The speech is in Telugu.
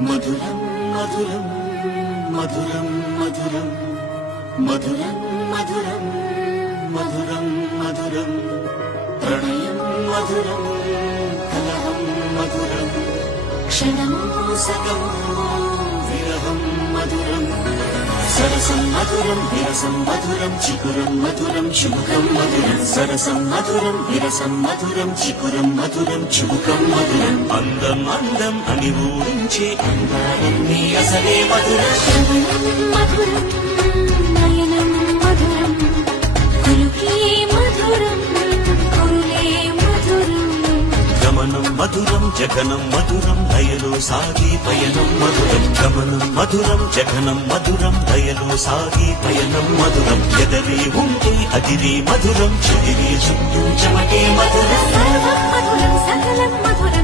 మధురం మధురం మధురం మధురం మధురం మధురం మధురం మధురం ప్రణయం మధురం కలహం మధురం క్షణమో సగమో విరహం మధురం సరసం మధురం విరసం మధురం చికురం మధురం చుముకం మధురం సరసం మధురం విరసం మధురం చికురం మధురం చుముకం మధురం అందం అందం అని ఊరించే అందాలన్నీ అసలే మధురం మధురం నయనం మధురం కులుకే మధురం కురులే మధురం గమనం మధురం జగనం మధురం దయలో సాగి పయనం మధురం గమనం మధురం జగనం మధురం దయలో సాగి పయనం మధురం ఎదరే ఉంటే అదిరే మధురం చెదిరే చుట్టూ చెమటే మధురం సర్వం మధురం సకలం మధురం